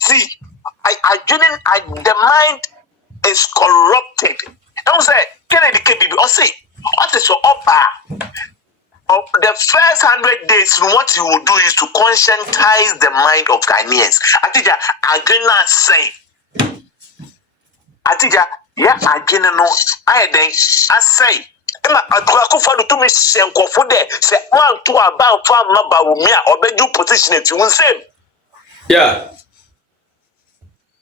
see, the mind is corrupted. Don't say Kennedy KBB or say what is your upper. The first 100 days, what you will do is to conscientize the mind of Ghanaians. I think I cannot say. I think yeah, I cannot know. I say. I go to me senko for there. Say one to about farm number me or be do position it you say. Yeah.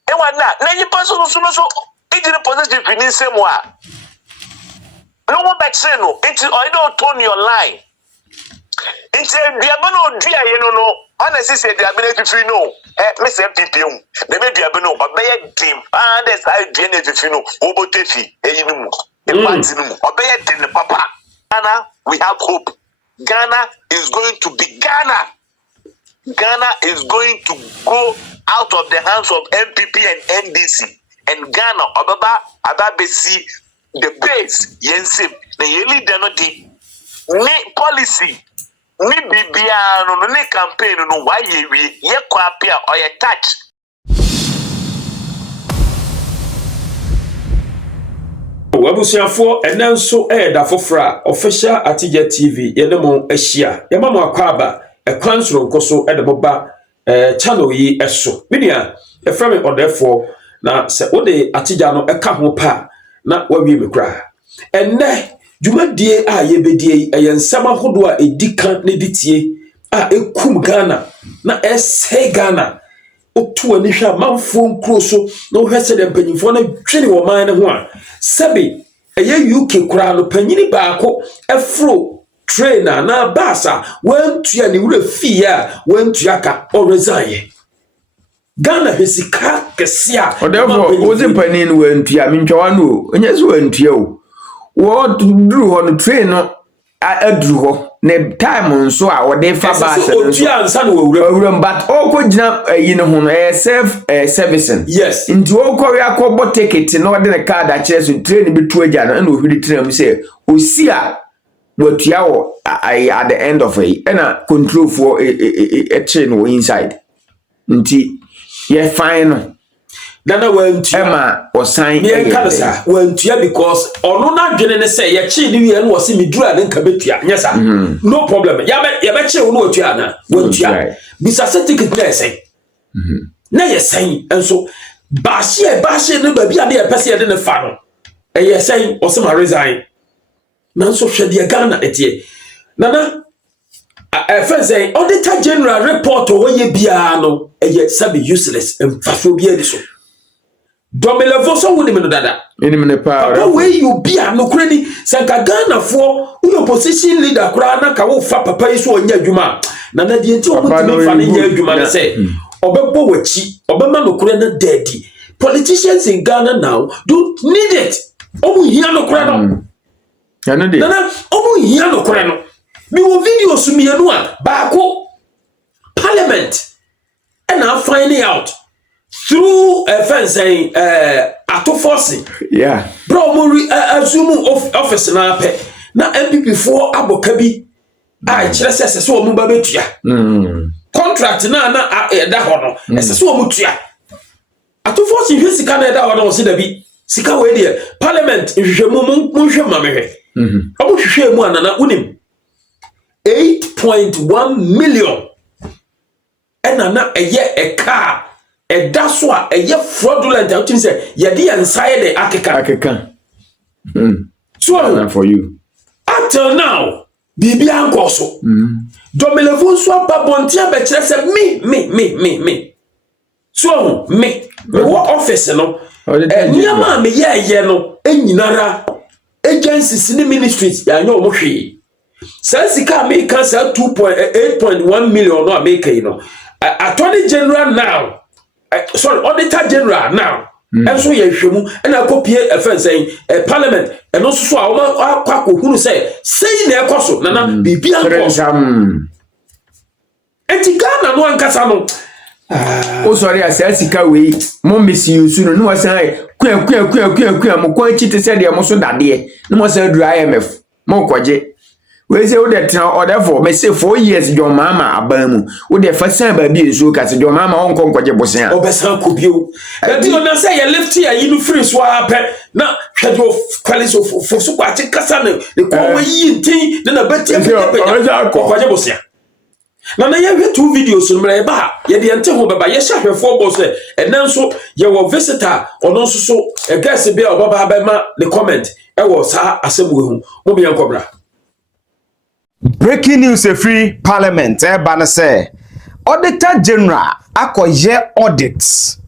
E wa na you person so it in a position finish same wa. No one back say no. It I don't turn your line. It's a diabono dia no. Honestly say diabono free no. Miss NPP they may diabono but be team and that's how DNA no. Obotefi eyinu. The Papa. Ghana, we have hope. Ghana is going to be Ghana. Ghana is going to go out of the hands of NPP and NDC. And Ghana, Ababesi, the base, Yensim, the Yeli Denoti, ni policy, ni Bibia, no, ni campaign, no, why ye kwapia or ye touch. Wabusiafo enanso da fofra official Atija TV yenemo ehia yemamo akwaba ekwansoro nkoso de boba channel yi eso media eframe odefo na se wode Atija no eka ho pa na wawie mekra enne dwumadie a yebedie eyensama hodo a edikan ne ditie a ekum Ghana na ese Ghana otu ani hwa manfo nkroso no hwese de mpanyimfo na twene wo man ne ho a sebi eye UK kura no panyini baako efro trainer na basa wantua ni wura fie a wantua ka o resign Ghana hesika kesia odefo ozi panini wantua mentwa no onye so wantua o wo duru ho no train no aduru ho ne time nso a wode fa basa no otua ansa no wura but okogina yi ne ho no self servicing yes nti okori akọbọ ticket no wode ne card a kire so train bi tu agya no na ohiri tram say osi a watua wo at the end of it na control for a chain wo inside nti ye fine no Nana wantua ema osan me enkanasa wantua because ono na dwene ne say ye chi ni wie no wo se medura ne nka betua nyesa no problem ya be chi wo no watua na wantua bisa se ticket na say na ye say enso baahye ne ba bia de pese ye de ne fa no ye say o se ma resign na nso hwe de Ghana etie nana say auditor general report o ye bia no ye sabi useless emfafo bia di so Domelevo so woni me no dada. Eni me pa. Papa wey you be anokure ni sanka Ghana for your opposition leader kura na ka wo fa papa yi so onya adwuma. Na na de enti o mo timi fa ne nya adwuma na say obebo wachi, obema nokure na daddy. Politicians in Ghana now don't need it. Omo hia nokure no. Ya no de. Na omo hia nokure no. Mi wo video so mi anu a baako Parliament and I find it out through a fence saying ato forcing bro mo assume office na pe na NPP for aboka bi a kire sese so mo ba betua contract na da ho no sese so mo tua ato forcing hwe sika na da ho no se da bi sika we de Parliament hwehwe mo hwe ma me hwe omo hwehwe mu anana unim 8.1 million enana eye a car e daso a eye fraudulent out say ye dey inside the akeka so for you until now bibi ankoso domelefo so ababontia be kire say me so me what office no nyama me ye no enyinara agencies ni ministries ya nya omo hwe sika me can say 2.8.1 million no make you know attorney general now sorry auditor general now and so ye hwemu and I copy a friend saying Parliament and also so akwa hunu say na ekoso na bibi anko enti Ghana no ankasa no o sorry asika we mo misuse no no say kwa mo kwa chite say de mo so dade no mo say dry IMF mo kwaje we say we dey tell order for me say 4 years your mama abamu we dey first time ba bi enso ka say your mama on kon kwaje bosen obesan ko bio that you na say you lift here you no free so happen na hwedo quality of so kwa kasa na ko we yi ntin na beti ko kwaje bosen na ye hwe 2 videos no mra ba ye de ente ho baba ye hwa hwefo bo se enanso ye wo visitor ono nso so e guess be obaba ba ma the comment e wo sa asemu hu mo bi yankobra. Breaking news free Parliament ban say Auditor General akoye audits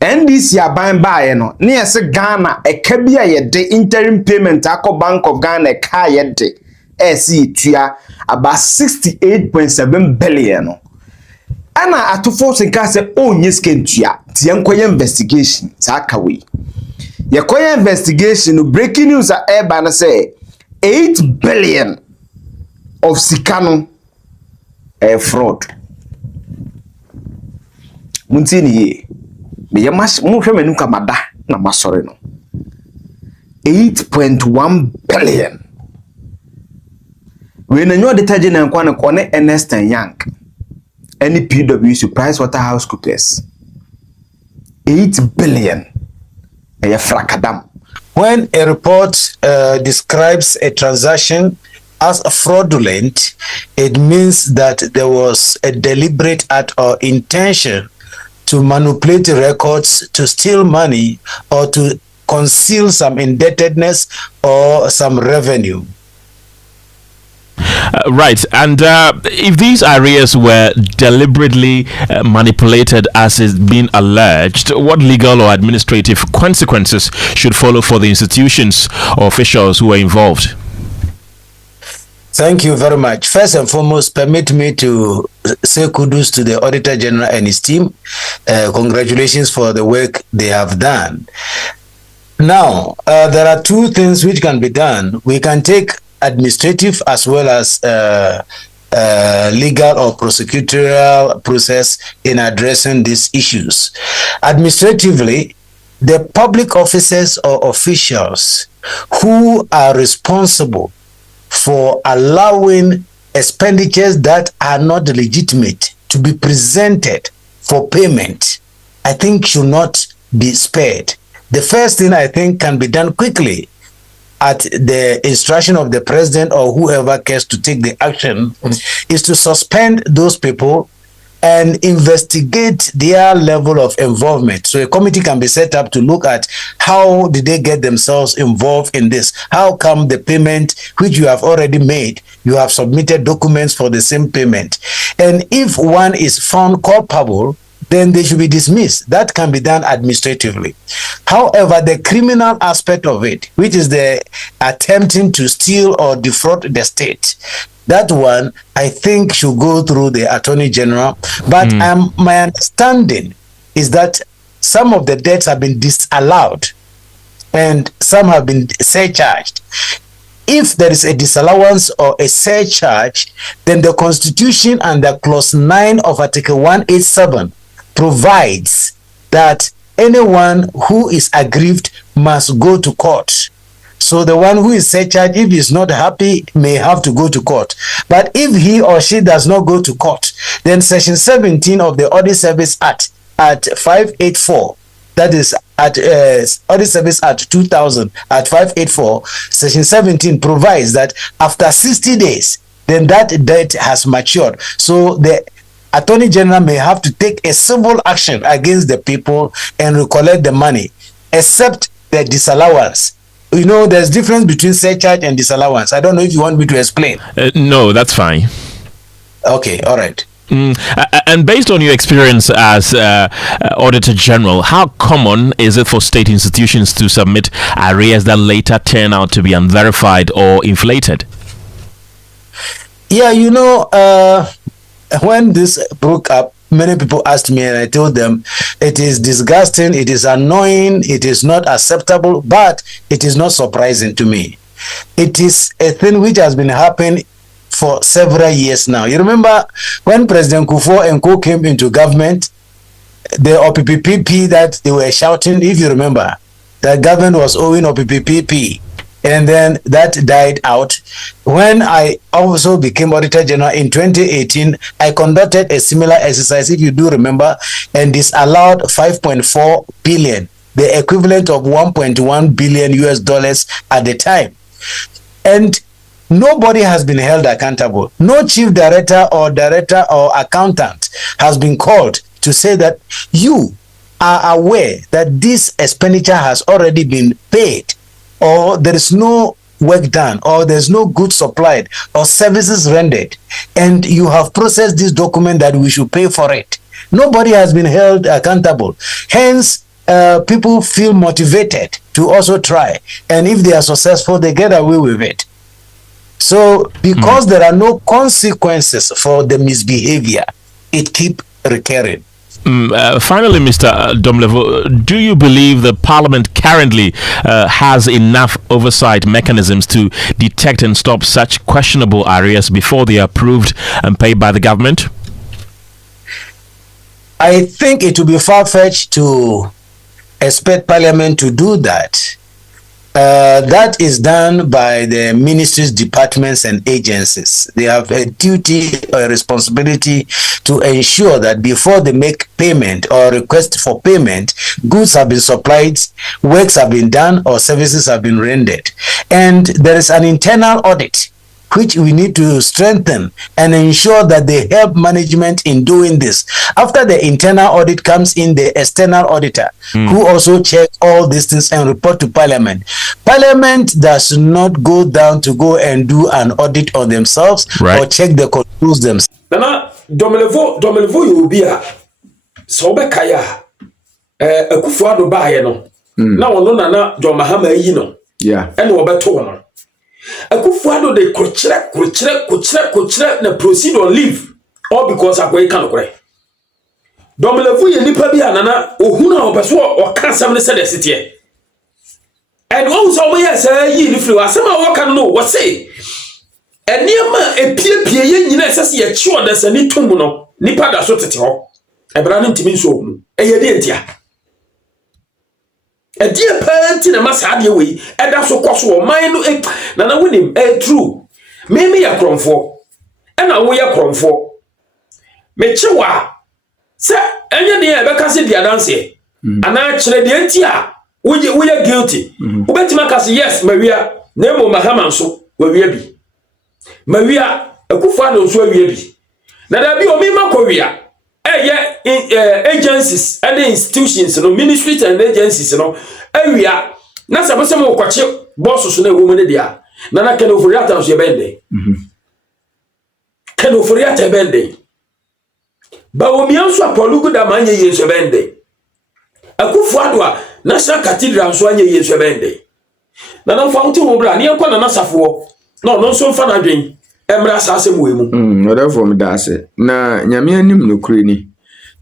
NDC aban baaye no na yese Ghana eka bia ye de interim payment akọ Bank of Ghana eka ye de esi tua about 68.7 billion no ana atofo senka se onye skentua tie nkoye investigation sakawe ye koye investigation no breaking news ban say 8 billion of sikano fraud muntini ye me yamash mu hwe menu kamada na masore no 8.1 billion we na nyo detergent na kwa na kone Ernest & Young NPP PricewaterhouseCoopers 8 billion a frakadam. When a report describes a transaction as fraudulent, it means that there was a deliberate act or intention to manipulate records, to steal money, or to conceal some indebtedness or some revenue. Right, and if these areas were deliberately manipulated as is being alleged, what legal or administrative consequences should follow for the institutions or officials who were involved? Thank you very much. First and foremost, permit me to say kudos to the Auditor General and his team. Congratulations for the work they have done. Now, there are 2 things which can be done. We can take administrative as well as legal or prosecutorial process in addressing these issues. Administratively, the public officers or officials who are responsible for allowing expenditures that are not legitimate to be presented for payment, I think should not be spared. The first thing I think can be done quickly at the instruction of the president or whoever cares to take the action is to suspend those people and investigate their level of involvement. So a committee can be set up to look at how did they get themselves involved in this? How come the payment which you have already made, you have submitted documents for the same payment? And if one is found culpable, then they should be dismissed. That can be done administratively. However, the criminal aspect of it, which is the attempting to steal or defraud the state, that one, I think, should go through the Attorney General. But my understanding is that some of the debts have been disallowed and some have been surcharged. If there is a disallowance or a surcharge, then the Constitution and the Clause 9 of Article 187 provides that anyone who is aggrieved must go to court. So the one who is surcharged, if he is not happy, may have to go to court. But if he or she does not go to court, then Section 17 of the Audit Service Act at 584, that is at Audit Service Act 2000 at 584, Section 17 provides that after 60 days, then that debt has matured. So the Attorney General may have to take a civil action against the people and recollect the money, except the disallowance. You know, there's difference between surcharge and disallowance. I don't know if you want me to explain. No, that's fine. Okay, all right. And based on your experience as Auditor General, how common is it for state institutions to submit arrears that later turn out to be unverified or inflated? Yeah, you know, when this broke up, many people asked me and I told them it is disgusting, it is annoying, it is not acceptable, but it is not surprising to me. It is a thing which has been happening for several years now. You remember when President Kufuor and Co came into government, the OPPP that they were shouting, if you remember, that government was owing OPPP. and then that died out. When I also became Auditor General in 2018, I conducted a similar exercise, if you do remember, and disallowed 5.4 billion, the equivalent of 1.1 billion US dollars at the time. And nobody has been held accountable. No chief director or accountant has been called to say that you are aware that this expenditure has already been paid, or there is no work done, or there's no goods supplied or services rendered, and you have processed this document that we should pay for it. Nobody has been held accountable. Hence, people feel motivated to also try, and if they are successful, they get away with it. So because there are no consequences for the misbehavior, it keeps recurring. Finally, Mr. Domlevo, do you believe the Parliament currently has enough oversight mechanisms to detect and stop such questionable areas before they are approved and paid by the government? I think it would be far-fetched to expect Parliament to do that. That is done by the ministries, departments, and agencies. They have a duty or a responsibility to ensure that before they make payment or request for payment, goods have been supplied, works have been done, or services have been rendered. And there is an internal audit which we need to strengthen and ensure that they help management in doing this. After the internal audit comes in, the external auditor who also checks all these things and report to Parliament. Parliament does not go down to go and do an audit on themselves or check the controls themselves. Nana Domelevo you be a so be kaya Akufo-Addo baaye no na wono Nana John Mahama yi no ene obeto no Akufo-Addo de kochire na proceed on leave all because akwai kan okore Domelevo ye nipa bi anana ohunu a obeso o kan sam ne se de sitie and also we yes yi ni free asema wo kan no wo say eniema epiepie ye nyina esese ye chi odasa ni tum no nipa da so tete ho ebra no ntimi nso ohunu eye de ntia edie panti na masa ade we eda so kwaso o man no na wonim true me ya kromfo na wo ya kromfo me chewa se enye de e beka se dia dance ana kire de ntia we guilty ubetima ka se yes mawia na emo Mahama nso wawia bi mawia Akufo-Addo nso awia bi na da bi o mi makowia agencies and institutions no ministries and agencies no awia na sabose mo kwache boss so na ewo ne dia na ken oforiata nso ye bende ken oforiata bende ba o mi anso apolugu da manye yeso bende Akufo-Addo a National Cathedral nso anye yeso bende na mfa nti wo bra ne yakwa na nasafo no nso mfa na dwen emra asase mu emu therefore me da ase na nyame anim no kure ni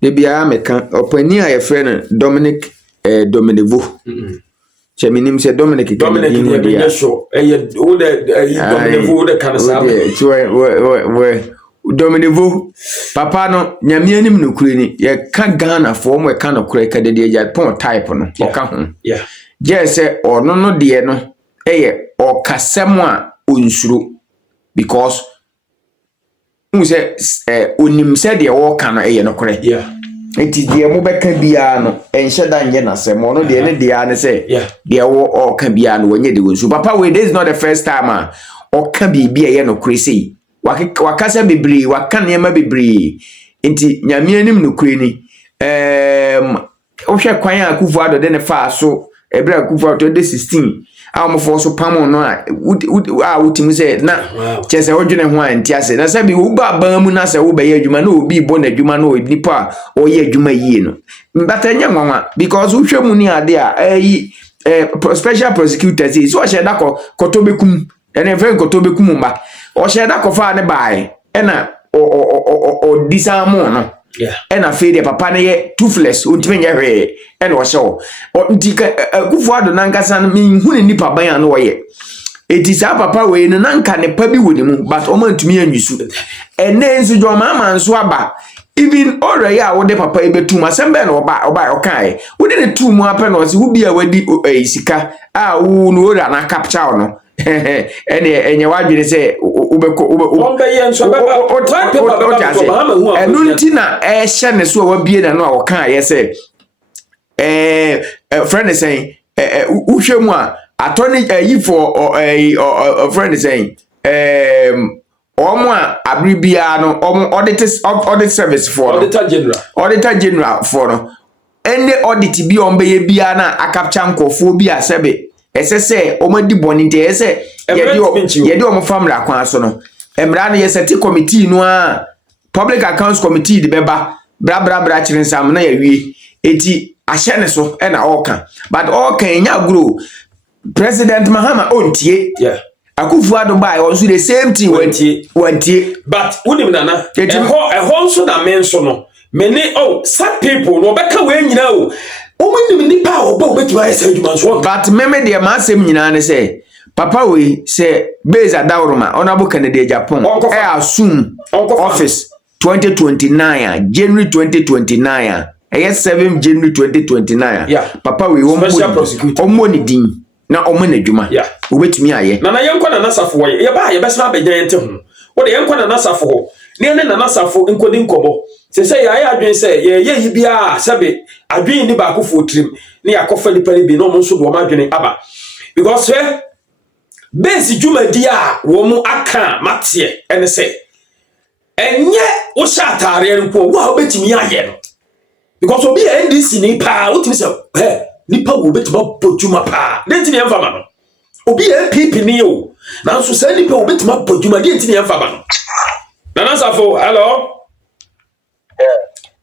de bia meka opani a ye frɛ no Dominic Domelevo cheminim se Dominic de bia so wo de Domelevo de kanasa we Domelevo papa no nyame anim no kure ni ye ka Ghana fo mo ka no kure ka de ya pon type no o ka ho je se ono no de no o kasem a onsuro because who say onim said the walk no no correct it is the mo beka bia no enhye da nye na se mo no de ne dia ne say the o ka bia no wenye de wonsu papa we this is not the first time o ka bia no crazy wakasa bibri waka ne ma bibri enti nyame anim no kure ni o hwe kwan a Akufo-Addo de ne fa so ebra Akufo-Addo de 16 amofo so pamo no a utimu se na chese odwene ho anti ase na se bi wo ba ban mu na se wo be ye adwuma na obi bo na adwuma na nipa o ye adwuma yie no mbata nya nwanwa because wo hwemu ni ade a special prosecutor say so she da kotobekum ene friend kotobekum mba o she da ko fa ne bae ena o disamo no ena fe papa ne ye toothless ontime nya hwe ena o show ntika Akufo-Addo nankasa me hunu nipa ban an wo ye etisa papa we no nanka ne pa bi woni mu but o mantumi anwisu ene nso jo mama nso aba even already a wo de papa e betum asembe na oba okai wo de ne tu mu apɛ no se wo bia wadi sika a wo no ora na capture no enye wadwene se ubeko nti na ehye ne so wabie na no a woka ye se friend saying uhwemu a attorney yi for friend saying omo a abribia no omo audit service for auditor general for no any audit bi on be bia na akapcha nkofo bi asebe esese omadi boni nte ese yedi omo family akwan so no emra no yeseti committee no a public accounts committee de beba bra chirin na yawie eti ahye ne so e na oka but oka enya grow President Mahama ontie akufu ado bai on so the same thing wantie but unim nana ehon so na men so no many some people no beka we nyina o omunim nipa oba obetuma yesa adwuma so but meme de ma asem nyina ne say papa we say base adawroma honorable candidate Japan assume office 2029 January 2029 7 January 2029 papa we omoni din na omoni adwuma obetumi aye na yenkwa na nasafo ye ba ye besa abegyan ente ho wo de yenkwa na nasafo ho ne na nasafo nkodi nkobo se ya adwen se ye yi bia sabe adwen ni ba akofo trim ne yakofa ni pare bi no mo nso do ma adwen aba because base dwuma di a wo mu aka matie ene se enye wo sha atare nko wo obetumi aye no because obi NDC ni pa wo timi se nipa wo betuma podjuma pa de ntini emfa ma no obi NPP ni o na nso se nipa wo betuma podjuma de ntini emfa ma no na nasafo hello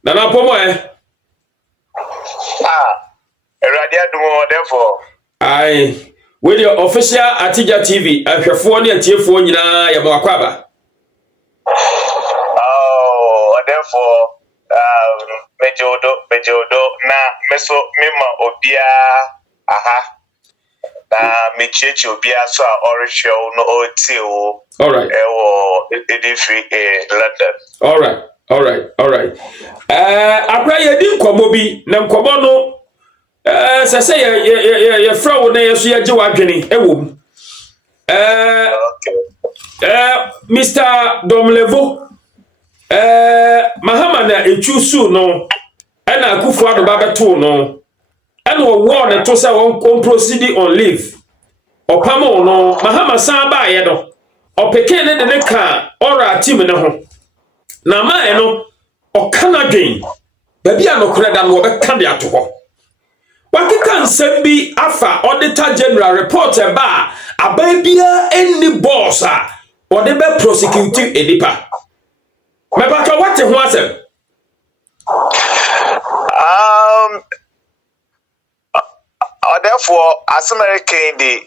Nana pomo Eradi adumo therefore with your official Atija TV ahwefo ne atiefo nyina ya makwaba therefore mejodo na meso mema obia na mecheche obia so a orishow no oti o all right free London all right akra ye di nkomo bi na nkomo no sese ye frawo na yeso ye gye wadwene ewom Mr. Domlevo Mahama na echusu no na akufu ado ba beto no na owo ne to se won proceed on leave opamo no Mahama san ba ye no opeke ne de ka ora team ne ho na ma no okana dwen ba bia no kore da no obeka de ato ho wakika nsem bi afa auditor general report ba abai bia any boss a ode be prosecute edipa mebaka wate ho asem therefore as American day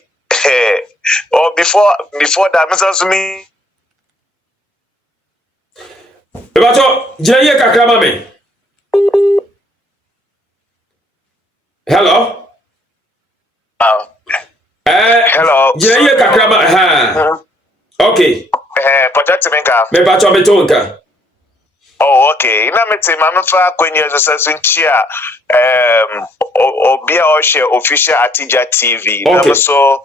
or before that Mr. Sumi Ebato jeye kakra mame hello hello jeye kakra ma okay project menka me bato betonka okay ina mete mamfa kwenye zosasunchi a obia oshe official Atija TV na so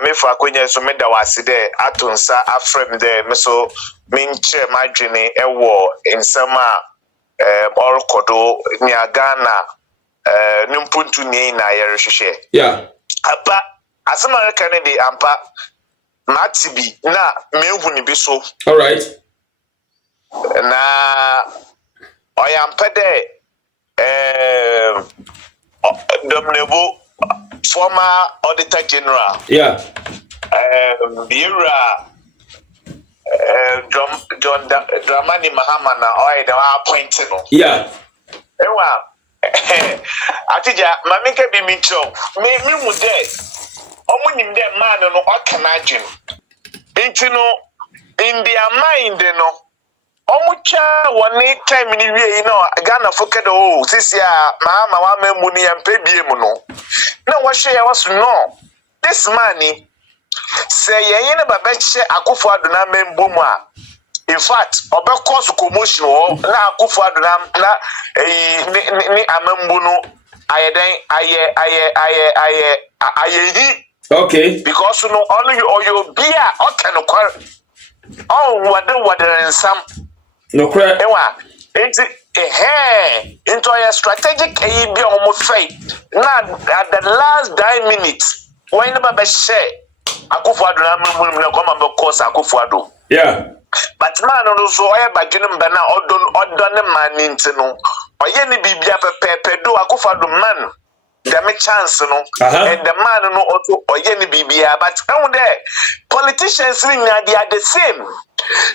mefa kwenye so meda waside atunsa afrem de meso minche madwene ewo ensama orkodo nya Ghana numpuntu ni na yerehwehwe apa asema Kennedy ampa matibi na mehu ni bi so all right na oyampede Domlevo former auditor general Bira John Dramani Mahama na oy da appointed no ewa Atija mamike bi micho me mu de omunim de man no okanagin enti no in their mind no omucha woni time ni wie no Ghana fokedo sisi a Mahama wa memu ni yampebie mu no na wo hwe ya waso no this man ni say yen na babache akofo adona membo mu a in fact cause commotion na Akufo-Addo na ni amambu no ayeden aye okay because no only you be okay no kwar what the some no crap ewa into a strategic be almost fight now at the last 9 minutes when the share Akufo-Addo na come cause Akufo-Addo yeah but man also oya badwene mba na odo ne man ntino oye ne bibia pepepe do Akufo-Addo man dem chance no and the man no also oye ne bibia but politicians they are the same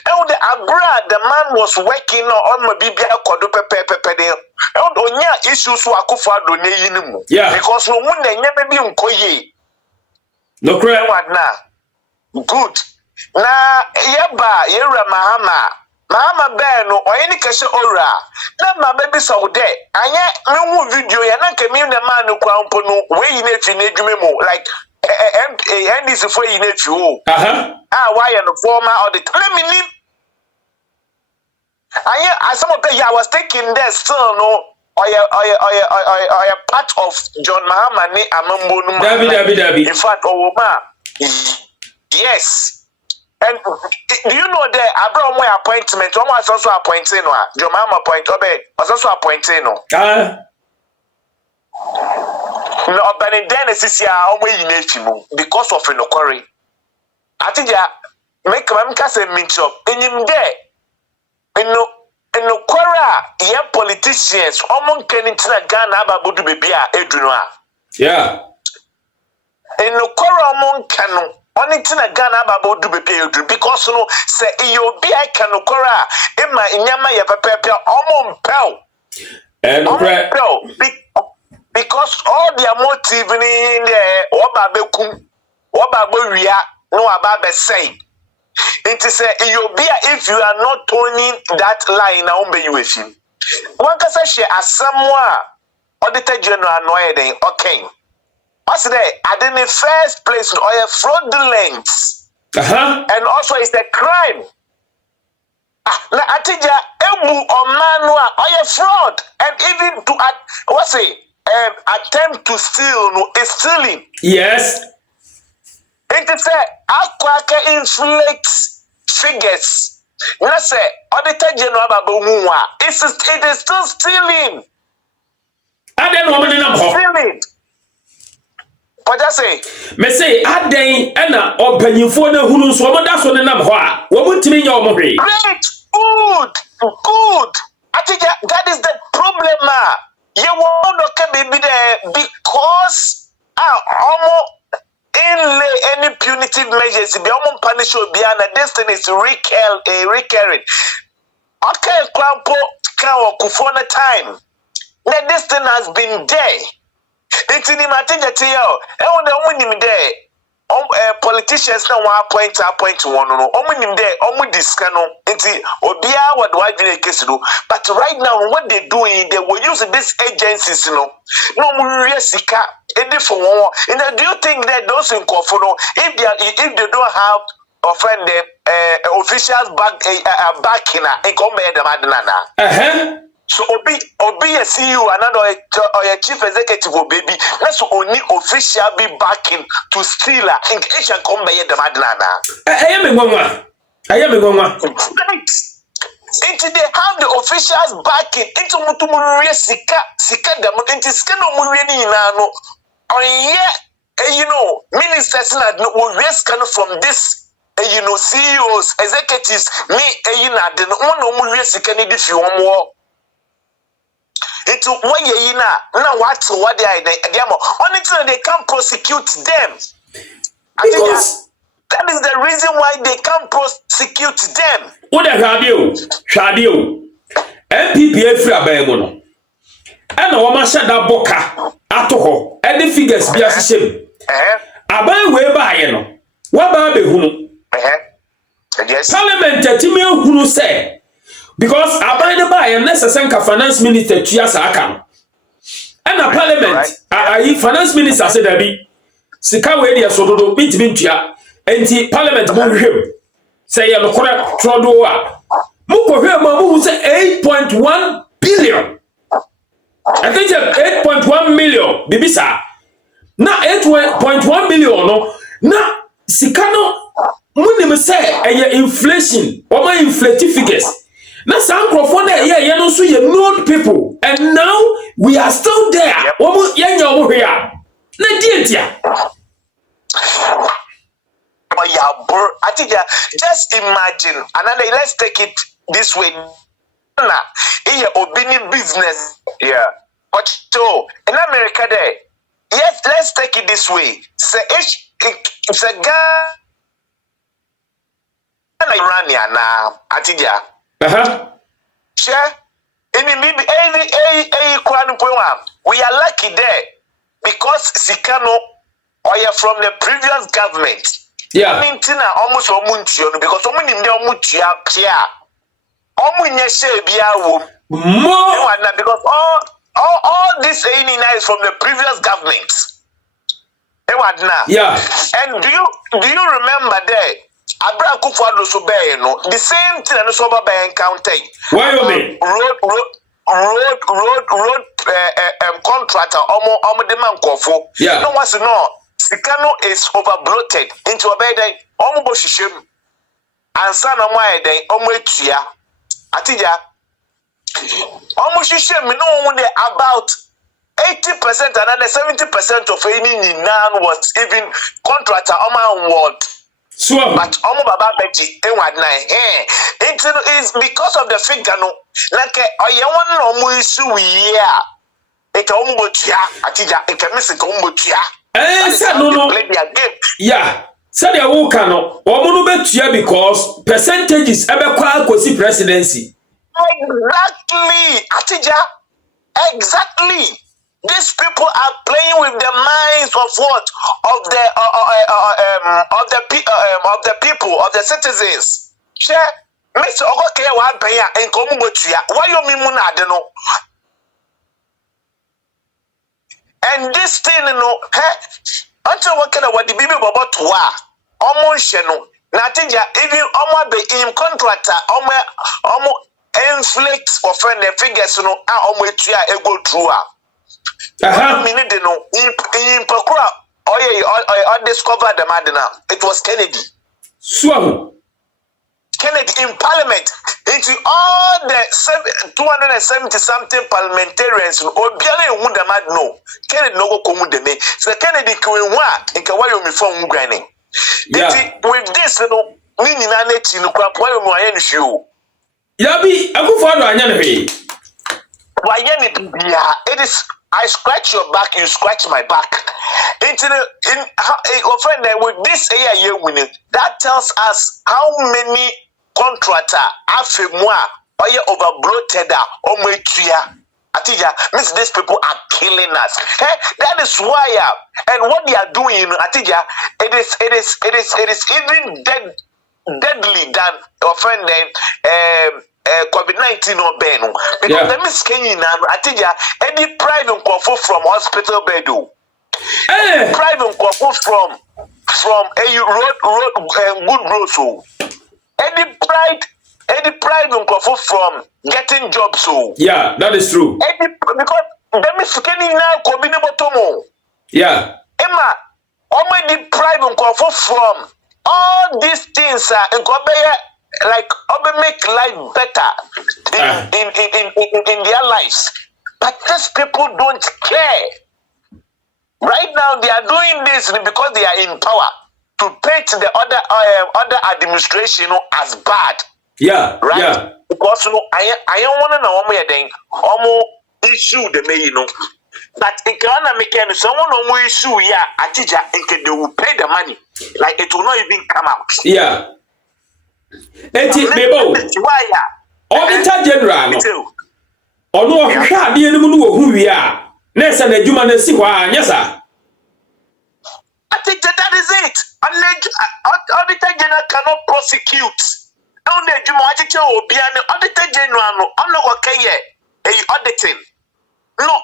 the abra the man was working on my bibia kodo pepepe de onya issues so Akufo-Addo ne yinimu because no mu na nya be nkoye no crap na good na yeba yera mahama be no oyeni kese ora na ma be so de anye mewu video ya na kemi na man kwa mpo no we yi na fi na adwuma mu like NDC for yi na fi o why no former audit let me leave anye some of I was taking there still no oya part of John Mahama ni amambo no Dabi in fact yes. And do you know that Abraham my appointment? One was also appointing no. John Mahama appoint was also appointing no. No, but then sisi a omo yi na chimu because of no quarry. Ati ja make am kase minchop. Enyim there. No quarry ye politicians omo nkeni tina Ghana ababodu bebi a edunu a. Yeah. No quarry omo nkanu only thing Ghana about do be because no say you be I can okora ima inyama ya pepe because all their motive in there oba wia no aba say it say you be if you are not turning that line na umbe you with him one can say asamwa auditor general no okay. What's there? In the first place, or a fraudulent, and also it's a crime. Na atija ebu or manua or a fraud, and even to attempt to steal no is stealing. Yes. It is a inflate figures. Na say auditor general babumuwa. It is still stealing. I don't know stealing. What I say? Me say aden na opanyimfo na hunu so mo da so ne nam ho a wo mutimi nya omo hwe. Great, good. I think that is the problem. You want to baby there because in any punitive measures, the almost punish will be and this thing is recurring. Okay, Krampo can Kufona time. Now this thing has been there. It's in the material. Politicians now appoint one no. There. Discano. Obia what do I do case do? But right now, what they doing, they will use these agencies, No sika. For one. And do you think that those in Kofono, if they don't have offend the officials backing and come the so obi a CEO another or a chief executive or baby that's only official be backing to steal and it can come by the madlana. I am a woman. Into they have the officials backing into mutumuri sika them into skin of Murini nano or ministers will risk from this. CEOs, executives, me, the one who risk any if you want more. Into what ye now what they are only thing they can't prosecute them. I think that is the reason why they can't prosecute them. What a radio NPP free abayemono and no ma shada boka atoho and the figures be asem abaye we baaye no wa ba be hunu yes Parliament atime hunu say because abaye ne baaye necessary ka finance minister tua sa aka and a Parliament ayi finance minister say dabi sika we dia sododo bitimi ntua enti Parliament mo hwem say ye no kore trodo a Muko here mamu say 8.1 billion. I think 8.1 million. Bibisa. Na 8.1 billion no. Na sikano munim say inflation. Oma inflate figures. Na some crofone yeah no so ye known people. And now we are still there. Omo yenya omo here. Na dientia. Just imagine another. Let's take it this way. In your obini business, yeah. But so in America, there, yes, let's take it this way. Say it's a guy Iranian now. Atija. Sure. We are lucky there because Sikano or from the previous government. Yeah. I mean, Tina almost because someone in the Mutia, more because all this is from the previous government. Yeah. And do you remember there? Abraham Kufuor so the same thing and so encounter. Why you mean? Road contractor omo de man kofo. Yeah. No wants to know. Sikano is overbloated into a bed. Omo bo shishem. And son of my day, omo etua. Atija. Omo shishem me no about 80% another 70% of any nan was even contractor omo ward. Sure. But omo baba beji enwad na is because of the figure no like oye one omo isu yeah. It omo botua atija it miss it omo botua. No. Yeah. Said the woka no omo no betua because percentages ebe kwa kosi presidency. Exactly. Atija. Exactly. These people are playing with the minds of what? Of the people, of the citizens. Share Mr. Ogoke wa benya enkomu botua. Why you mean na de no? And this thing no, until what kind of what the baby about to almost no. Natija even almost the in contractor almost inflate or friend the figures no almost a go through. Minute no in Pakura or discovered the madina. It was Kennedy. Swam Kennedy in Parliament into all the 270 something parliamentarians or barely would mad no. Kennedy no go come with me. So Kennedy can work in Kawaii me from granny. With this no meaning I let you know why you show. Yabi, I go for another. Why it is I scratch your back, you scratch my back. Friend, with this year winning, that tells us how many contractor afemwa or overbloated or metria. Atija, means these people are killing us. That is why and what they are doing, Atija, it is even deadly than your friend COVID-19 or Ben. Because the Miss Kenya Atija, any private control from hospital bed. Private control from a road good road so. Any private control from getting jobs so. Yeah, that is true. Because the Miss Kenya now combinable tomo. Yeah. Emma, only private control from all these things in Kobe. Like make life better in their lives, but these people don't care. Right now, they are doing this because they are in power to paint the other administration as bad. Yeah, right. Yeah. Because I don't want to know almost issue the may but in Ghana, make someone almost issue a teacher and they will pay the money like it will not even come out. Yeah. Eti bebo Auditor General no ono ohwehwe ade enu no ohu wi a na esa na adwuma na si hwa anyesa. I think that is it. Auditor General cannot prosecute. On the adwuma wa cheche obi an Auditor General no ono go keye auditing no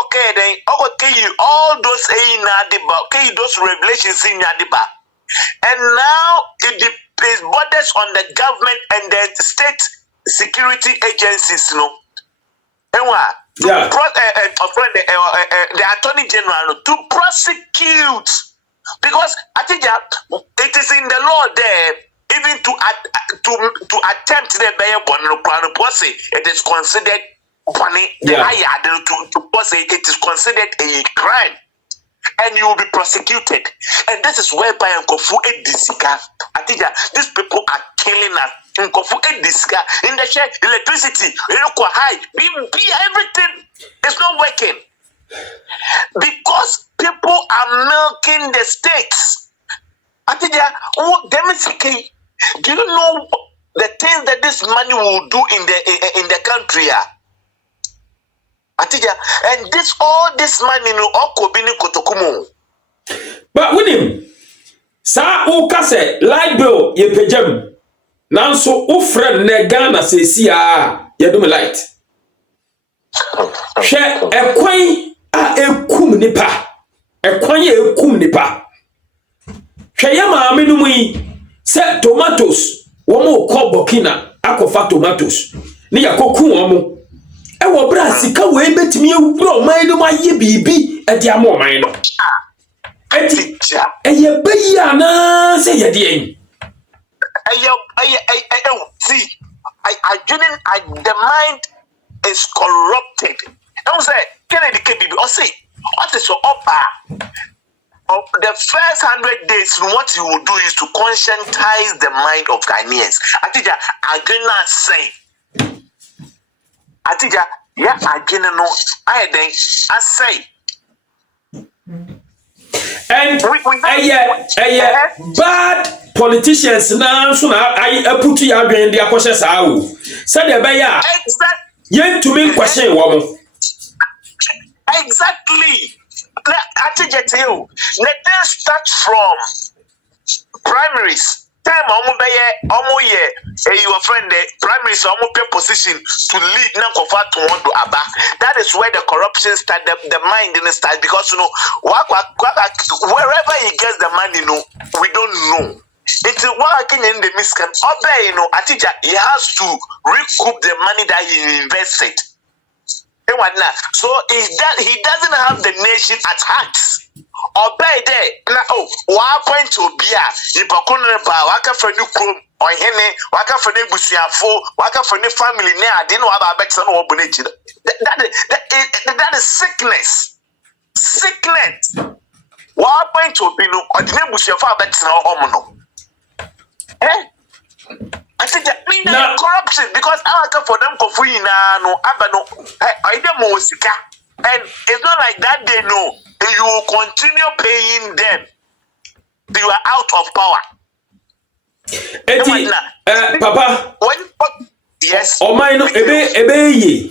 okay then okay all those na deba okay those revelations in na deba and now it is borders on the government and the state security agencies, Yeah. The attorney general to prosecute, because I think it is in the law there, even to attempt the bail it is considered it is considered a crime, and you will be prosecuted. And this is whereby Nkofu Edisika, I think these people are killing us. Nkofu Edisika in the share, electricity, high, everything is not working because people are milking the states. I think do you know the things that this money will do in the country? And all this money all could be kotokumo. But with him, sa o kase light bill ye pejam. Nanso o friend ne Ghana se si ye do me light. Hwe ekwan a ekum nipa. Ekwan ye ekum nipa. Hwe ya maame no mu yi se tomatoes wo mo ko Burkina akofa tomatoes. Ni yakoku wo mo. Ewo bra sika we betimi ewura oman no maye bibi e dia mo oman no. Eti eye bayi ana se ye de yin. See, the mind is corrupted. Don't say Kennedy KBB or say what is your upper? The first 100 days, what you will do is to conscientize the mind of Ghanaians. I think I cannot say. I think I cannot know. I say. And bad politicians now so I put you again their questions out. Said the buyer. Yen to me question woman. Exactly. Let us start from primaries. Time your friend primaries position to lead now to Abba. That is where the corruption start, the mind in the start, because wherever he gets the money, we don't know. It's working in the miscon. I think he has to recoup the money that he invested. So he doesn't have the nation at heart. Obey there now. Point to be waka for new chrome or hene, waka for new busiafo, waka for new family. I didn't know about better no bonnet. That is sickness. Sickness. Point to be no or the name busiafo better no homono. I think that means corruption because I work for them for free no abano. I dem musika. And it's not like that they know. You will continue paying them. You are out of power. Papa. Yes. Oh my no ebe ye.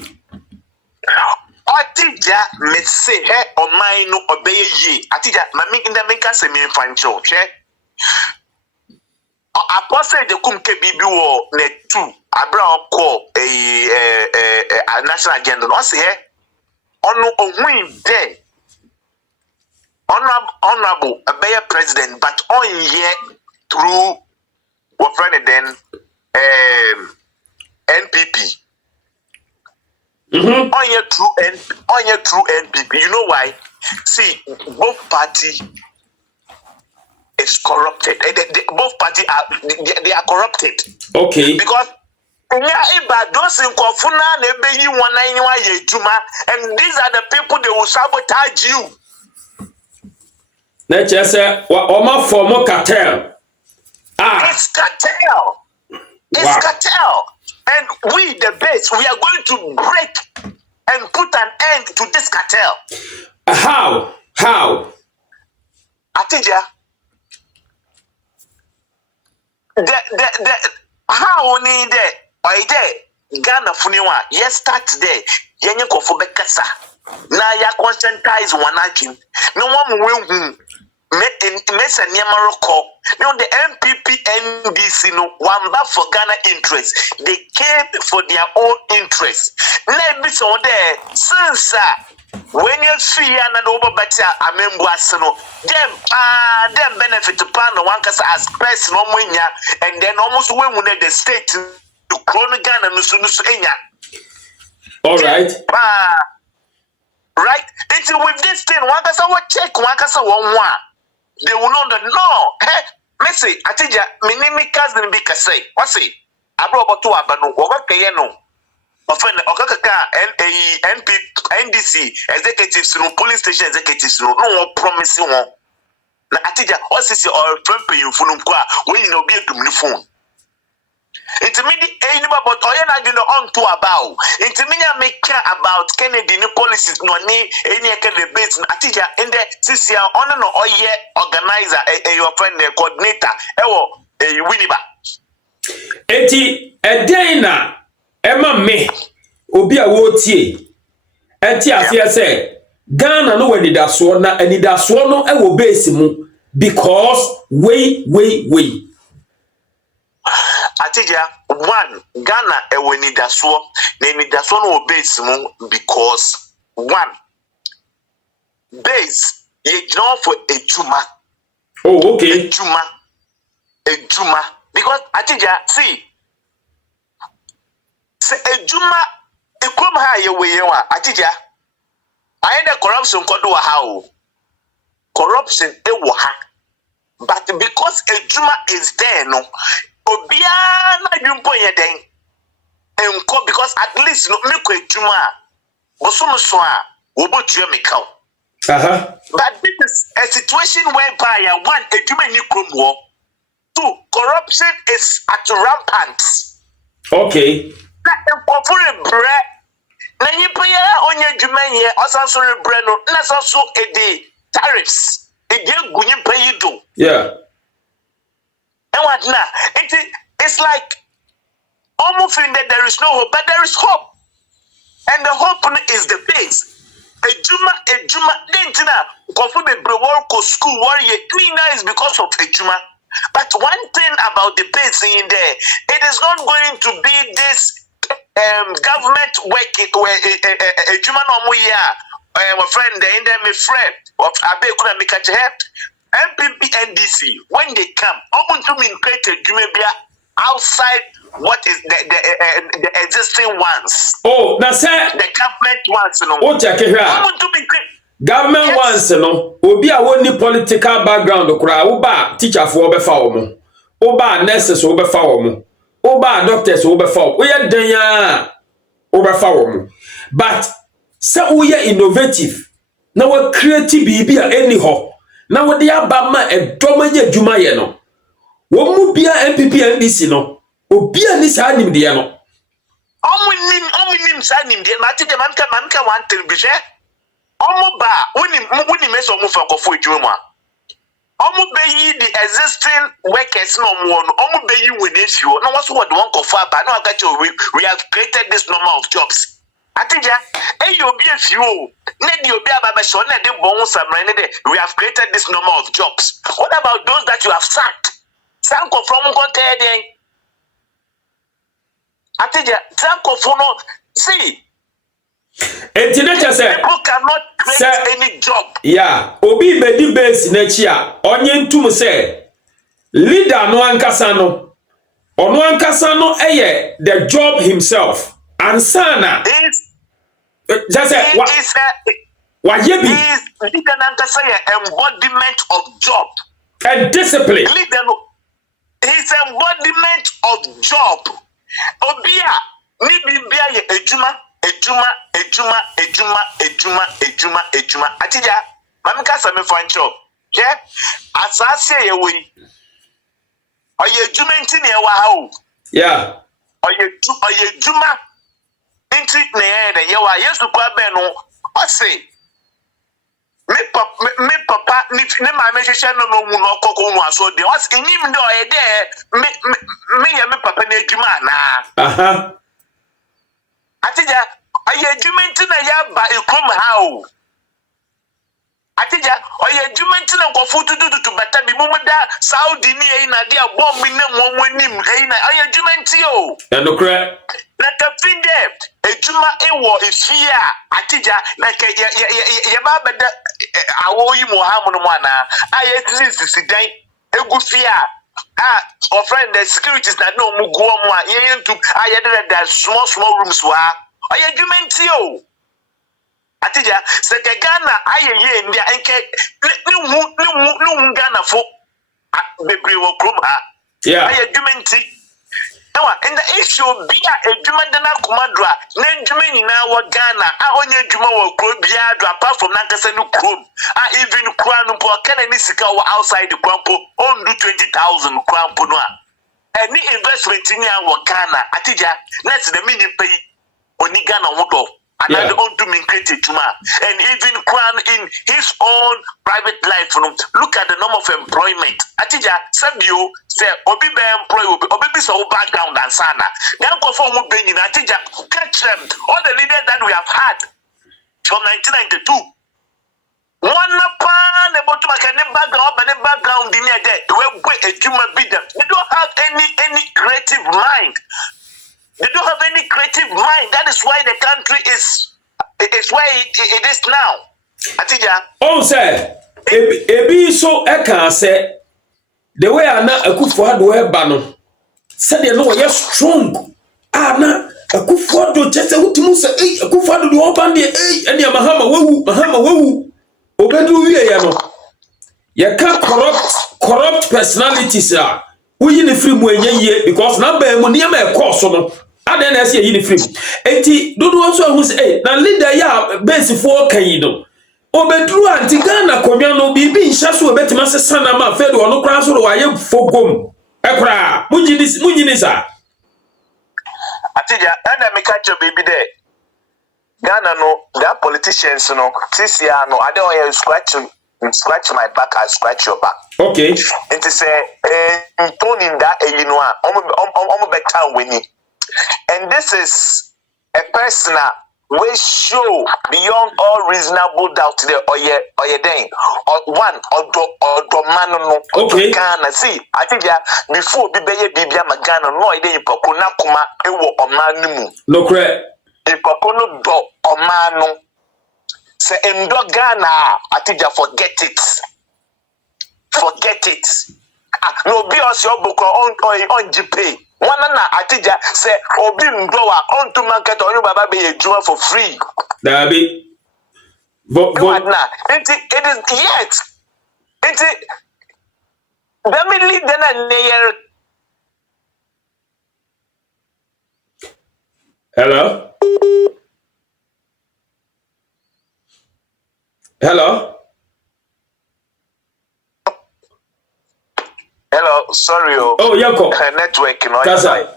Atija me say he o my no obey ye. Atija mami in the maker se me fancho. Apostle de kum ke bibi wo ne 2 abra ko a national agenda. No say he ono win there. Honorable a president, but on yet through what friend then NPP. On yet through NPP. You know why? See, both party is corrupted. Both party they are corrupted. Okay. Because and these are the people they will sabotage you. Na say oma form cartel. It's cartel. It's cartel. And we the base, we are going to break and put an end to this cartel. How? Atija. The how need there? Ghana funiwa. Yes, start there. Yenye kofo bekasa. Na ya conscientize wanakin. No one will Mesa Niamaroko. Now the NPP NDC no one back for Ghana interest. They came for their own interest. Let me so there since when you see an over better a member them benefit to pan one case as personal money and then almost when the state to crown Ghana no Enya. All right. Right? Until with this thing, one case I check one case one. They will know that no. Hey, Messi, Atija, minimi cousin be say. What's it? Abroba to Abano, Wakayano. Offend NP, NDC, executives, no police station executives, no promising one. Na Atija, what's this or Trump you phone when you know be a phone. Intermediate anybody but Oyana do not on to about. Intermediate make care about Kennedy new policies no any debates. Atija in the CCR on no oye organizer your friend coordinator Winiba. Eti edena ema me obi a wotie eti asia say Ghana no we nidaso na anidaso no ewo base mu because we Atija, one, Ghana ewe nidaso no base mu because one, base ye known for a juma. Oh, okay. A juma. Because Atija, see, a juma, a come high away, Atija. I ain't a corruption kodo how. Corruption ewaha. But because a juma is there, no. Obiana yumpo yeden enko because at least no make a juma bosomo so a obotua mekau. But this is a situation whereby one a juma ni kromwo, two corruption is at rampant. Okay. Na enko for a bre na nyipa ya onye juma ye osanso bre no na so edi tariffs e dey gunyipa yi do. Yeah. It's like almost feeling that there is no hope, but there is hope. And the hope is the base. A Juma, then Kofu be work school warrior cleaner is because of a Juma. But one thing about the base in there, it is not going to be this government work where a Juma no ya my friend in there, my friend of Abe Kuna Mikache. NPP NDC when they come, open to mean create a Jumebia outside what is the existing ones. Oh, that's it. The government ones, no. Oh, check it out. Open to mean government ones, no. Obi a woni political background okura. Oba teacher for obefa omo. Oba nurses obefa omo. Oba doctors obefa omo. Oye denya obefa omo. But say oye innovative. Na we creative bibi a anyhow. Na wo de abama edomanya adwuma ye no wo mu bia NPP NDC no obi ani sa nim de no omunim sa nim de ma tede manka wan telebise omu ba woni meso mu fa nkofo adwuma mu a omu beyi the existing workers no mu no omu beyi wenesuo na wo so wo de won nkofo aba na agache we have created this number of jobs. Atija, obi efiwo, na di obi ababa so na de bon samran de we have created this number of jobs. What about those that you have sacked? Sanko from Konteden. Atija, Sanko for no see. Nature say people cannot create any job. Yeah, obi be di base nature a onye ntum say leader no ankasa no. Ono ankasa no the job himself. Ansana just say what you be embodiment of job and discipline. His embodiment of job. Obia ni bibia ye ejuma. Atija mamika same fancho yeah asase ye we oye ejuma nti ne wa ha o yeah oye ejuma nti ne ye wa yesu kwa be no o say me papa ni ma me hwehwe no mu no kokko mu aso de o say nyim de oye de me ya me papa na ejuma na Atija, aye jumenti na ya ba ikom how. Atija oye jumenti na nkofo to bata bi mumda Saudi ni e na dia bomb ni mo anim e na oye jumenti o enokra na kafinde ejuma ewo efia atija na ke ye ba beda awo yi mo ha mo ana aye sisidan egu fia our friend the securities na no mu go mo a ye ntu aye de small rooms wa oye jumenti o Atija seke Ghana aye ndia enke ni Ghana fo bebre wo krom ha aye jumenti ewa and the issue bia edwuma de na komadro na edwuma nyina wo Ghana onye edwuma wo krom bia do apart from nankasa no krom even kran po kana ni sika wo outside the krampo ondu 20,000 krampo no any investment ni wo Ghana Atija let's the mini pay oni Ghana wo and I don't do me create juma and even crown in his own private life. Look at the number of employment. Atija Sabio say obi be employ obi be so background and sana. Then go for mo be nyina Atija catch them all the leaders that we have had from 1992. One pan about to make any background in there. We go a juma bidder. They don't have any creative mind. They don't have any creative mind. That is why the country is where it is now. Atija. Oh, sir. Ebi so eka say the way ana Akufo-Addo eba no. Said you know you strong. Ana Akufo-Addo just say utimu say Akufo-Addo do oban dey eni mahama wewu. Obedu wie ya no. You can corrupt personalities ah. We in the free mu enye because number mu niam e course no. Aden na say yi free enti dodo also hu say na leader ya base for kan yi no obedru anti Ghana konwa no bibi nhya so obetima sesa na ma fe do no kra so wa ye fogom ekra mujini sa Atija na me catch your baby there Ghana no that politicians no this year no I don't hear scratch my back, I scratch your back. Okay. It is a tone in that you know I'm back town winning. And this is a person we show beyond all reasonable doubt there or ye then or one or man no okay. Ghana see I think yeah before bibia magana no ide ipokuna kuma ewo omanu no correct ipokono do omanu say endo Ghana Atija forget it no be us your book on GP one na Atija say obi ndowa on to market on baba be ejuma for free dabi it is yet it the middle then near Hello, sorry. Yako. Network, you know. There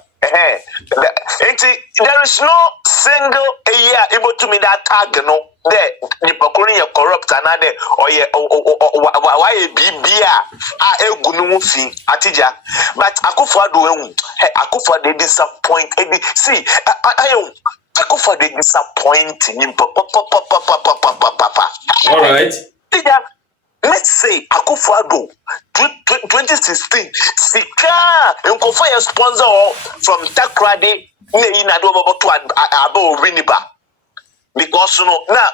is no single year able to me that tag, no. There, the Pokuni corrupt another or why a Gunu Atija. But Akufo-Addo, Akufo they disappoint. See, I Akufo they disappointing him. All right. Let's say Akufo-Addo 2016 sika nkofo ye sponsor from Takrade ne na do bobo to aba Winiba because no na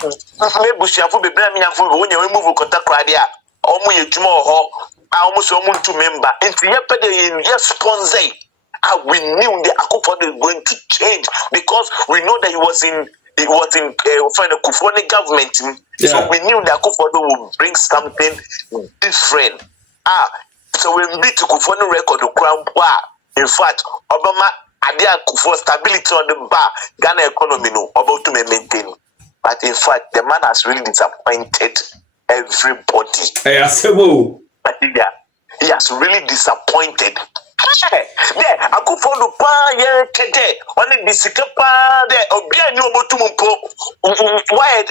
mebusiafo bebra miafo be wonya we move ko Takrade a omo ye dwuma ho a omo so omo ntu member enti ye pede ye sponsor we knew the Akufo-Addo is going to change because we know that he was in the Kufoni government. Yeah. So we knew that Akufo-Addo would bring something different. So we beat Kufoni record the crown bar. In fact, Obama idea for stability on the bar, Ghana economy no about to maintain. But in fact, the man has really disappointed everybody. He has really disappointed. Yeah, Akufo-Addo today only the sikapa there obia ni obotumpo why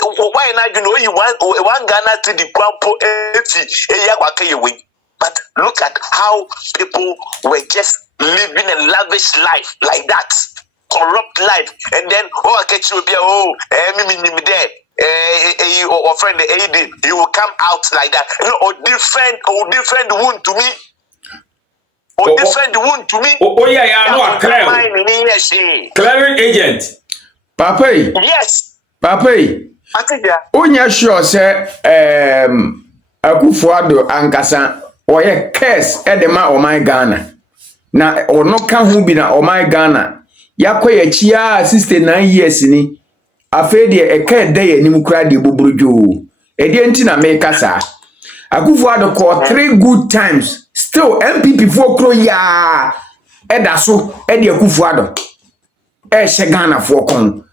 na you know you want Ghana to the pampo eya kwakayewe. But look at how people were just living a lavish life like that, corrupt life, and then me there friend the AD, he will come out like that. You know, or different wound to me. Or different wound to me. Oh yeah, yeah, no, a clearing agent. Papa. Yes. Papa. I think yeah. Onya sure say Akufo-Addo ankasa oye curse edema o my Ghana. Na ono ka hu bi na o my Ghana. Yakoye chia 69 years ni. Afe de eka de anim kura de bobrojo. E de enti na me kasa. Akufo-Addo call 3 good times. Still NPP for kro ya. Eda so e de Akufo-Addo. E she Ghana for kon.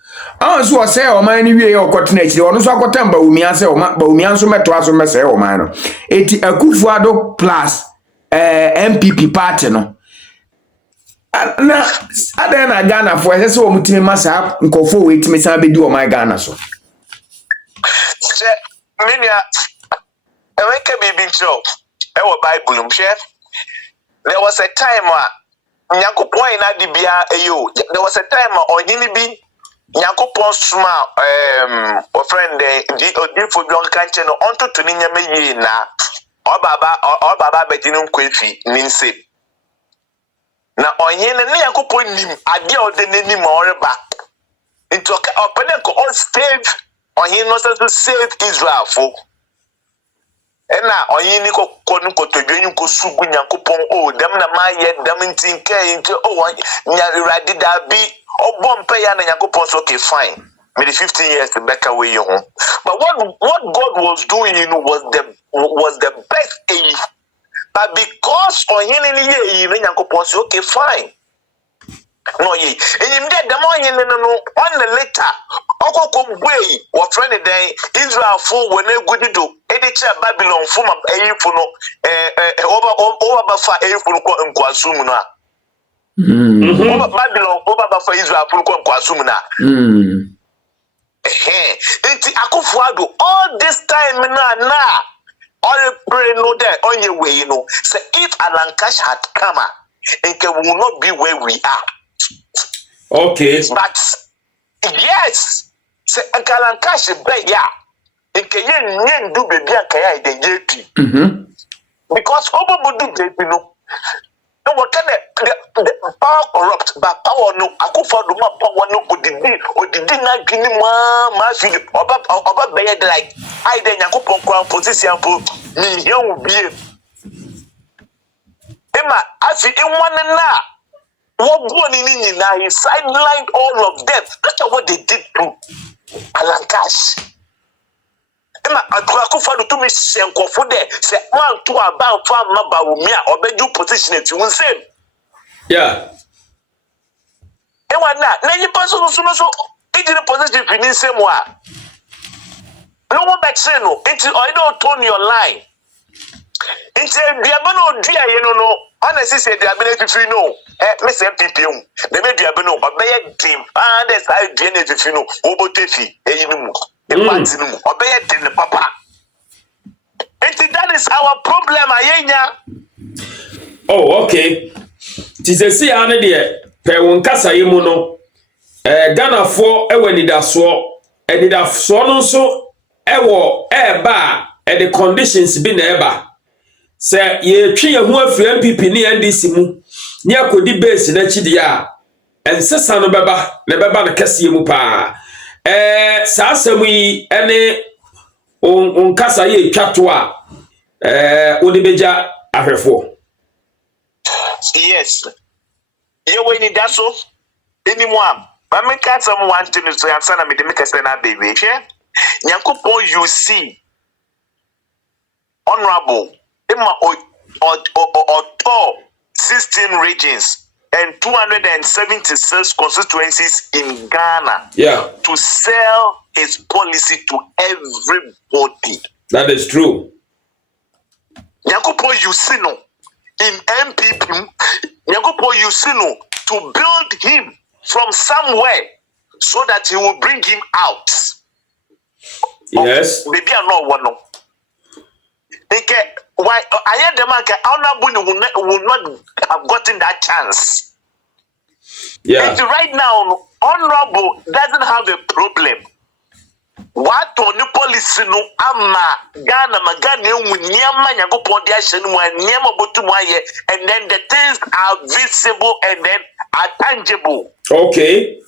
So say o man ni wie okotena chire ono so akotam ba umia say o ma ba umia so meto aso mese o man no eti Akufo-Addo plus NPP party no na ada na Ghana for say o mutimi masa nkofo we timi san be di o my Ghana so che minia e we ke bibi show e wo Bible mhwe there was a time Nyankopon na di bia eyo there was a time onyini bi Nyankopon suma o friend di odifo bi on kanche no onto to ni nyame yi na o baba bedinu nkwefi ninse na onye ne Nyankopon nim ade o de nani ma oreba into opene ko all save onye no to save Israel fo ena onye ni ko konu ko todwenyu ko sugu Nyankopon o dem na ma ye dem ntinke into o nya radi da bi Obompe ya na Nyankopon so okay fine. Maybe 15 years to back away you home. But what God was doing, you know, was the best aid. But because on him you Nyankopon so okay fine. No ye. And him get the money no on the letter. Oko way what friend then Israel for when they go to editor Babylon for my for no over bafa for no kwasum no. Babylon over for Israel for kwasum na. Enti Akufo-Addo all this time na all pray no there on your way you know say if Alan Cash had come it will not be where we are. Okay. But yes, say Alan Cash be ya nke yen do baby akaya ide JP. Because obo do baby no. No what can the power corrupt but power no Akufo-Addo ma power no odidi na gini ma fi oba be like I dey Nyankopon kwan position po ni here will be Emma afi enwane na what born in na he sidelined all of them. That's what they did to Alan Cash. Emma Akufo-Addo to me senkofo there say man to about farm number wo me a obeju position it you say. Yeah. Emma na nyi person so e di position finish same wa. No one back say no. It I don't turn your line. It's a diabano dia you know honestly say diabano free no. Miss NPP they may diabano but be team and that's I DNA if you know obotefi eyinumu. Obey the papa. And that is our problem, ayenya. Oh, okay. Tizesi ane de pe won kasa yemu no. Ghana for ewe nidaso no nso ewo eba the conditions bi na eba. Se ye twe ye hu afri NPP ni NDC mu. Ni akodi base na chidi ya. Ensesa no beba na kase yemu pa. Sasemu yi ene onkasa ye twato a odibeja ahwefo. Yes. You when it does so anyone. But me can some one thing to answer na me de make say na baby. Nyankopon you see honorable Emma or 16 regions and 276 constituencies in Ghana to sell his policy to everybody. That is true. Nyankopon you see no in NPP, Nyankopon you see no to build him from somewhere so that he will bring him out. Yes. Maybe I know one. Why I had the man will not have gotten that chance. Yeah. And right now, honorable doesn't have a problem. What on policy no ama Ghana magana enwu niema Nyankopon de ahye no mu niema botumu aye, and then the things are visible and then are tangible. Okay.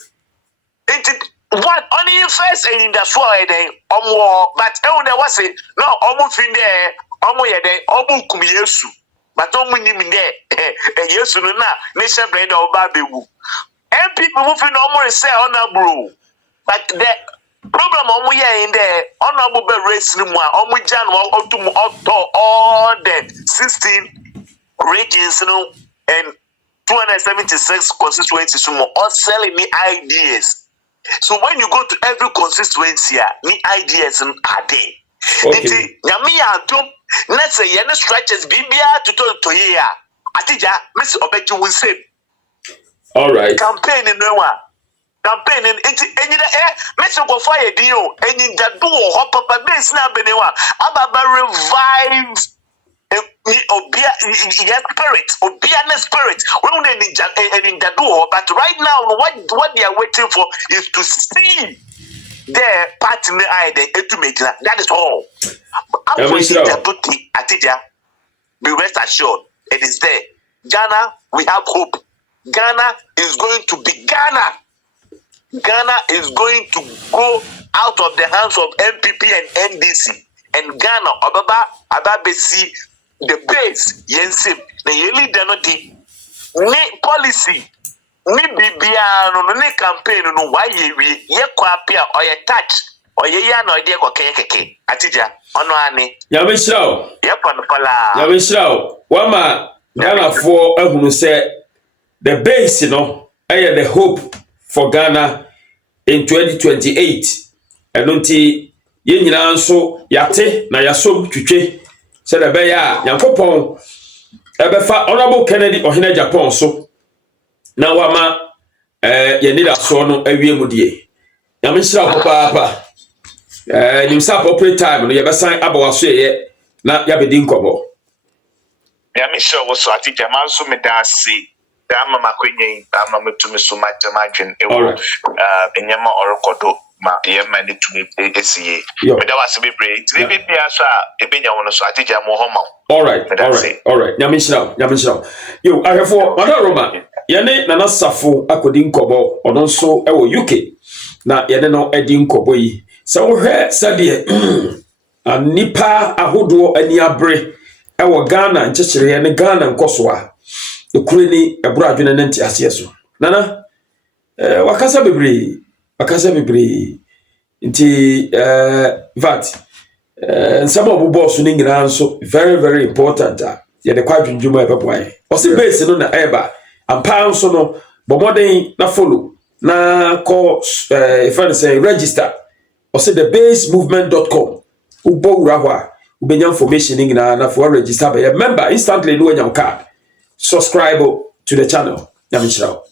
What only first in the soil then but there was it no fin there kum Yesu but nim there Yesu no na nation bread or babewu and people moving almost say honorable but the problem in there honorable race no more jan all the 16 regions no and 276 constituencies more all selling me ideas. So when you go to every constituency, the ideas are there. Okay. Yami don't let's say any stretches BBR to here. Atija, Mr. Obeju will say. All right. Campaign in no one. Campaign in any Mr. Go fire deal. And in that do hop up a base now benewa. Ababa revive Obia spirit, Obiana spirit. Well, then in the door, but right now, what they are waiting for is to see their partner to make that. That is all. Atija, be rest assured, it is there. Ghana, we have hope. Ghana is going to be Ghana. Ghana is going to go out of the hands of NPP and NDC, and Ghana, Ababesi. The base yensim na yeli dano di ni policy ni bibia no ni campaign no wa yewie ye kwa pia oye touch oye ya na ode ko keke atija ono ani ya be shiraw ye pala ya be shiraw wa ma Ghana for ehunu say the base no the hope for Ghana in 2028 eno nti ye nyina nso yate na yasom twetwe said a bear, Yankopon, Ebefa, Honorable Kennedy or Hina Japan. So now, Wama, Yanida Sono, every mudie. Yamisha Papa, himself operate time, you ever sign Abo say, not Yabedin Kobo. Yamisha was at it, Yamansu Medasi, Dama Maquini, Dama to me so much imagine, Benyama or Kodo. Ma yema ni tumi esi but that was be brave the people so ebenya wono so atija mo homa all right nyamisha yo ahefo Roma yene nana safo akodi nkobo ono nso ewo UK na yene no edi nkobo yi se wo hwe sade anipa ahodo ani abre ewo Ghana nchechire yene Ghana nkoso a ekure ni ebura adwene nanti aseso nana wakasa bebre nti vat some of boss ni ngina nso very important ye de kwadwunjuma e beboy o se base no na eba ampa nso no bomoden na follow na call if I say register o se the basemovement.com ubo wura ho a ubenya information ngina na for register be member instantly no anya card subscribe to the channel. Yamishrao.